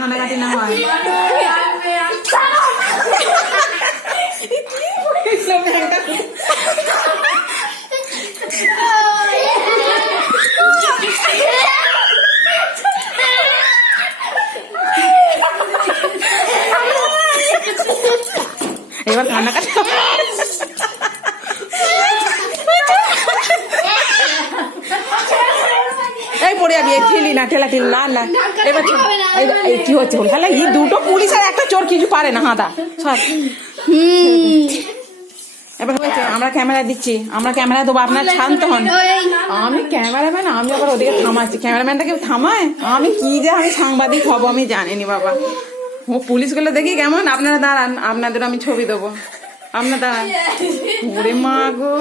কান্নাকাটি না হয়। এবার কান্নাকাটি এই পড়ে যাবি, ঠেলি না, ঠেলা ঠেলি না না। এবার এই কি হচ্ছে তাহলে এই দুটো পুলিশ আর একটা চোর কিছু পারে না হাঁদা সব। এবার হয়েছে, আমরা ক্যামেরা দিচ্ছি, আমরা ক্যামেরা দেবো, আপনার শান্ত হন। আমি ক্যামেরাম্যান, আমি আবার ওদিকে থামাচ্ছি, ক্যামেরাম্যানটাকে থামায়। আমি কি যে আমি সাংবাদিক হবো আমি জানিনি বাবা। ও পুলিশগুলো দেখি কেমন। আপনারা দাঁড়ান, আপনাদের আমি ছবি দেবো, আপনারা দাঁড়ান। ওরে মা গো।